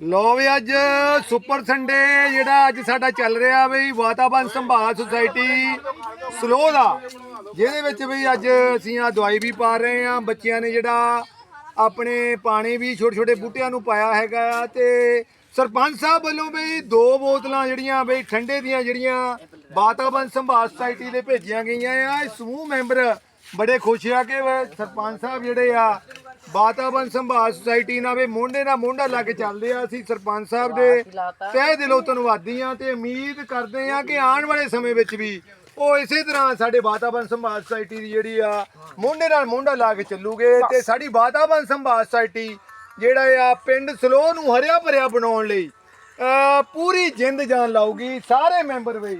ਲੋ ਵੀ ਅੱਜ super Sunday ਜਿਹੜਾ ਅੱਜ ਸਾਡਾ ਚੱਲ ਰਿਹਾ ਬਈ ਵਾਤਾਵਰਣ ਸੰਭਾਲ ਸੁਸਾਇਟੀ ਸਲੋ ਦਾ, ਜਿਹਦੇ ਵਿੱਚ ਵੀ ਅੱਜ ਅਸੀਂ ਆ ਦਵਾਈ ਵੀ ਪਾ ਰਹੇ ਆ ਬੱਚਿਆਂ ਨੇ ਜਿਹੜਾ ਆਪਣੇ ਪਾਣੀ ਵੀ ਛੋਟੇ ਛੋਟੇ ਬੂਟਿਆਂ ਨੂੰ ਪਾਇਆ ਹੈਗਾ ਆ ਤੇ ਸਰਪੰਚ ਸਾਹਿਬ ਵੱਲੋਂ ਬਈ ਦੋ ਬੋਤਲਾਂ ਜਿਹੜੀਆਂ ਬਈ ਠੰਡੇ ਦੀਆਂ ਜਿਹੜੀਆਂ ਵਾਤਾਵਰਣ ਸੰਭਾਲ ਸੁਸਾਇਟੀ ਦੇ ਭੇਜੀਆਂ ਗਈਆਂ ਆ। ਇਹ ਸਮੂਹ ਮੈਂਬਰ ਬੜੇ ਖੁਸ਼ ਆ ਕਿ ਸਰਪੰਚ ਸਾਹਿਬ ਜਿਹੜੇ ਆ ਵਾਤਾਵਰਣ ਸੰਭਾਲ ਸੁਸਾਇਟੀ ਨਾਲ ਵੀ ਮੋਢੇ ਨਾਲ ਮੋਢਾ ਲਾ ਕੇ ਚੱਲਦੇ ਆ ਅਸੀਂ ਸਰਪੰਚ ਸਾਹਿਬ ਦੇ ਤਹਿ ਦਿਲੋਂ ਧੰਨਵਾਦੀ ਆ ਤੇ ਉਮੀਦ ਕਰਦੇ ਆ ਕਿ ਆਉਣ ਵਾਲੇ ਸਮੇਂ ਵਿੱਚ ਵੀ ਉਹ ਇਸੇ ਤਰ੍ਹਾਂ ਸਾਡੇ ਵਾਤਾਵਰਣ ਸੰਭਾਲ ਸੁਸਾਇਟੀ ਦੀ ਜਿਹੜੀ ਆ ਮੋਢੇ ਨਾਲ ਮੋਢਾ ਲਾ ਕੇ ਚੱਲੂਗੇ ਤੇ ਸਾਡੀ ਵਾਤਾਵਰਣ ਸੰਭਾਲ ਸੁਸਾਇਟੀ ਜਿਹੜਾ ਆ ਪਿੰਡ ਸਲੋ ਨੂੰ ਹਰਿਆ ਭਰਿਆ ਬਣਾਉਣ ਲਈ ਪੂਰੀ ਜਿੰਦ ਜਾਨ ਲਾਊਗੀ ਸਾਰੇ ਮੈਂਬਰ ਬਈ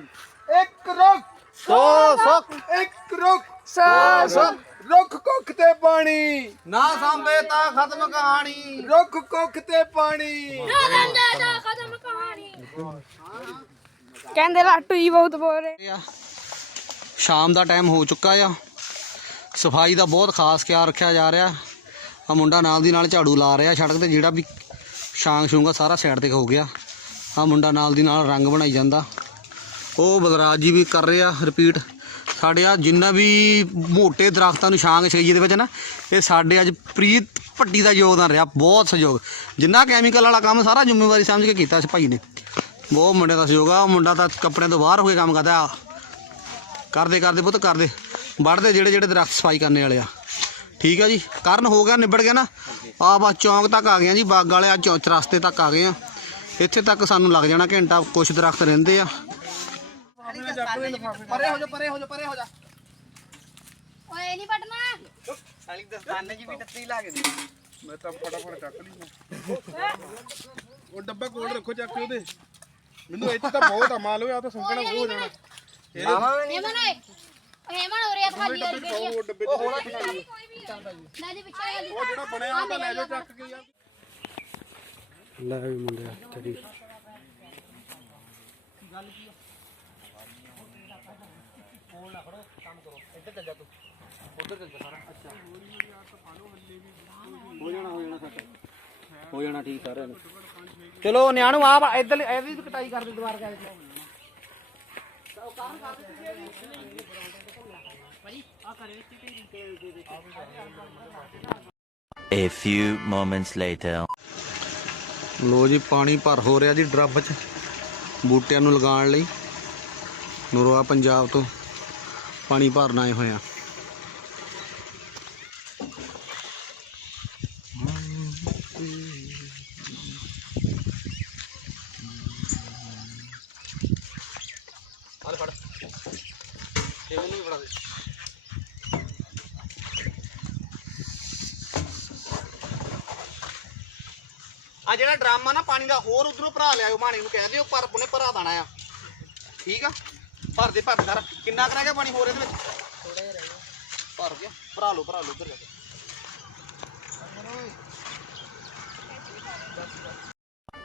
ਇੱਕ ਰੁੱਖ ਸੋ ਸੁੱਖ ਇੱਕ ਰੁੱਖ ਸੋ। ਰੁੱਖ ਕੁੱਖ ਤੇ ਪਾਣੀ। ਨਾ ਸਾਂਭੇ ਤਾਂ ਖਤਮ ਕਹਾਣੀ। ਰੁੱਖ ਕੁੱਖ ਤੇ ਪਾਣੀ। ਖਤਮ ਕਹਾਣੀ। ਕਹਿੰਦੇ ਲਾਟੂ ਜੀ ਬਹੁਤ ਬੋਲ ਰਹੇ ਸ਼ਾਮ ਦਾ ਟਾਈਮ ਹੋ ਚੁੱਕਾ ਆ। ਸਫ਼ਾਈ ਦਾ ਬਹੁਤ ਖਾਸ ਖਿਆਲ ਰੱਖਿਆ ਜਾ ਰਿਹਾ। ਆ ਮੁੰਡਾ ਨਾਲ ਦੀ ਨਾਲ ਝਾੜੂ ਲਾ ਰਿਹਾ ਸੜਕ ਤੇ ਜਿਹੜਾ ਵੀ ਸ਼ਾਂਗ ਸ਼ੂੰਗਾ ਸਾਰਾ ਸਾਈਡ ਤੇ ਹੋ ਗਿਆ। ਆ ਮੁੰਡਾ ਨਾਲ ਦੀ ਨਾਲ ਰੰਗ ਬਣਾਈ ਜਾਂਦਾ। ਉਹ ਬਲਰਾਜ ਜੀ ਵੀ ਕਰ ਰਹੇ ਰਿਪੀਟ ਸਾਡੇ ਆ ਜਿੰਨਾ ਵੀ ਮੋٹے ਦਰਖਤਾਂ ਨੂੰ ਛਾਂਗ ਛਈਏ ਦੇ ਵਿੱਚ ਨਾ, ਇਹ ਸਾਡੇ ਅੱਜ ਪ੍ਰੀਤ ਭੱਟੀ ਦਾ ਯੋਗਦਾਨ ਰਿਹਾ, ਬਹੁਤ ਸਹਿਯੋਗ। ਜਿੰਨਾ ਕੈਮੀਕਲ ਵਾਲਾ ਕੰਮ ਸਾਰਾ ਜ਼ਿੰਮੇਵਾਰੀ ਸਮਝ ਕੇ ਕੀਤਾ ਇਸ ਭਾਈ ਨੇ। ਬਹੁਤ ਮੁੰਡੇ ਦਾ ਸਹਿਯੋਗ ਆ, ਉਹ ਮੁੰਡਾ ਤਾਂ ਕੱਪੜਿਆਂ ਤੋਂ ਬਾਹਰ ਹੋ ਕੇ ਕੰਮ ਕਰਦਾ ਆ। ਕਰਦੇ ਕਰਦੇ ਪੁੱਤ, ਕਰਦੇ। ਵੱਢਦੇ ਜਿਹੜੇ ਜਿਹੜੇ ਦਰਖਤ ਸਫ਼ਾਈ ਕਰਨੇ ਵਾਲੇ ਆ। ਠੀਕ ਆ ਜੀ, ਕਰਨ ਹੋ ਗਿਆ, ਨਿਬੜ ਗਿਆ ਨਾ। ਆ ਬਸ ਚੌਂਕ ਤੱਕ ਆ ਗਏ ਆ ਜੀ, ਬਾਗ ਵਾਲੇ ਆ ਚੌਂਚ ਰਸਤੇ ਤੱਕ ਆ ਗਏ ਆ। ਇੱਥੇ ਤੱਕ ਸਾਨੂੰ ਲੱਗ ਜਾਣਾ ਘੰਟਾ, ਕੁਛ ਦਰਖਤ ਰਹਿੰਦੇ ਆ। ਪਰੇ ਹੋ ਜਾ ਪਰੇ ਹੋ ਜਾ ਪਰੇ ਹੋ ਜਾ। ਓਏ ਨਹੀਂ ਪਟਨਾ ਸਾਲੀ ਦਸਤਾਨੇ ਜੀ ਵੀ ਟੱਤੀ ਲਾ ਕੇ ਦੇ। ਮੈਂ ਤਾਂ ਫਟਾਫਟ ਚੱਕ ਲਈ ਉਹ ਡੱਬਾ ਕੋਲ ਰੱਖੋ ਚੱਕ ਕੇ ਉਹਦੇ। ਮੈਨੂੰ ਇੱਥੇ ਤਾਂ ਬਹੁਤ ਆ ਮਾਲ ਹੋਇਆ ਆ ਤਾਂ ਸੁੰਕਣਾ ਬਹੁਤ ਹੋ ਜਾਣਾ ਹੇਮਨ ਓਏ ਹੇਮਨ ਹੋ ਰਿਹਾ ਖਾਲੀ ਹੋ ਰਹੀ ਉਹ ਡੱਬੇ ਚ ਨਾ ਦੇ ਪਿੱਛੇ ਵਾਲੀ ਉਹ ਜਿਹੜਾ ਬਣਿਆ ਉਹ ਤਾਂ ਲੈ ਜਾਓ ਚੱਕ ਕੇ ਯਾਰ। ਲੈ ਵੀ ਮੁੰਡਿਆ ਤੇਰੀ। ਹੋ ਜਾਣਾ ਹੋ ਜਾਣਾ ਸੱਟ। ਹੋ ਜਾਣਾ ਠੀਕ ਸਾਰਿਆਂ ਨੂੰ। ਚਲੋ ਨਿਆਣੂ ਆ ਇਧਰ ਇਹਦੀ ਵੀ ਕਟਾਈ ਕਰ ਦੇ ਦੁਬਾਰਾ ਜਾ ਕੇ। A few moments later. ਲੋ ਜੀ ਪਾਣੀ ਭਰ ਹੋ ਰਿਹਾ ਜੀ ਡਰੱਬ 'ਚ। ਬੂਟਿਆਂ ਨੂੰ ਲਗਾਉਣ ਲਈ। ਨੁਰਵਾ ਪੰਜਾਬ ਤੋਂ। ਪਾਣੀ ਭਰਨ ਆਏ ਹੋਏ ਆ ਫੜ ਫੜ ਇਹ ਉਹਨੂੰ ਵੀ ਫੜਾ ਦੇ ਆ ਜਿਹੜਾ ਡਰਾਮਾ ਨਾ ਪਾਣੀ ਦਾ ਹੋਰ ਉਧਰੋਂ ਭਰਾ ਲਿਆਓ ਮਾਣੀ ਨੂੰ ਕਹਿ ਦਿਓ ਪਰ ਉਹਨੇ ਭਰਾ ਦੇਣਾ ਆ ਠੀਕ ਆ ਭਰ ਦੇ ਭਰ ਦੇ ਸਾਰਾ। ਕਿੰਨਾ ਕਰਾ ਗਿਆ ਪਾਣੀ ਹੋਰ ਇਹਦੇ ਵਿੱਚ? ਥੋੜਾ ਜਿਹਾ ਰਹਿ ਗਿਆ ਭਰ ਗਿਆ। ਭਰਾ ਲਓ ਭਰਾ ਲਓ ਉਧਰ ਜਾ ਕੇ।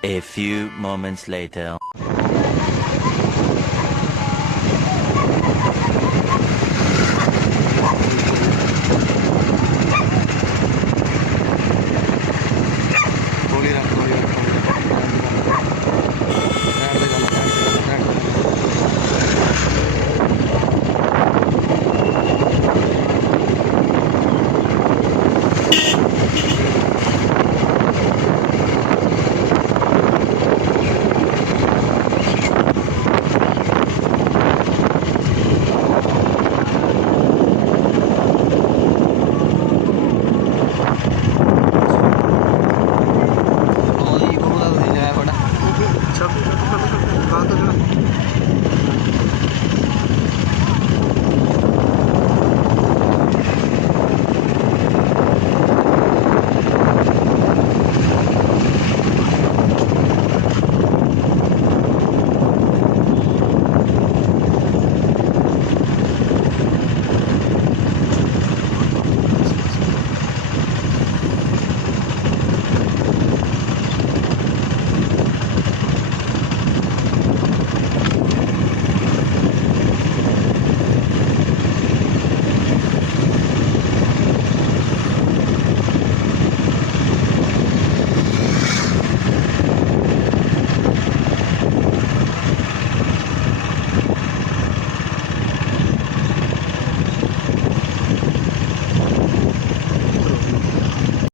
A few moments later. ਗੋਲੀ ਰੱਖ ਲਓ